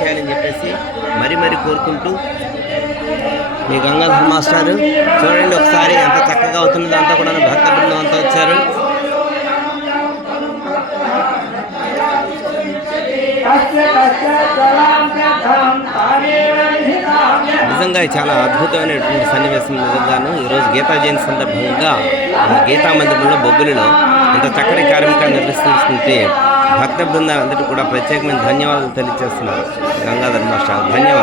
చేయాలని చెప్పేసి మరి కోరుకుంటూ మీ గంగాధర్ మాస్టారు చూడండి ఒకసారి ఎంత చక్కగా అవుతున్నది. అంతా కూడా భక్త బృందం అంతా వచ్చారు. నిజంగా చాలా అద్భుతమైనటువంటి సన్నివేశం. నిజంగాను ఈరోజు గీతా జయంతి సందర్భంగా గీతా మందిరంలో బొబ్బులిలో ఇంత చక్కటి కార్యక్రమాన్ని నిర్వహిస్తుంటే భక్త బృందాలందరికీ కూడా ప్రత్యేకమైన ధన్యవాదాలు తెలియజేస్తున్నారు గంగాధర్ మాస్టర్. ధన్యవాదాలు.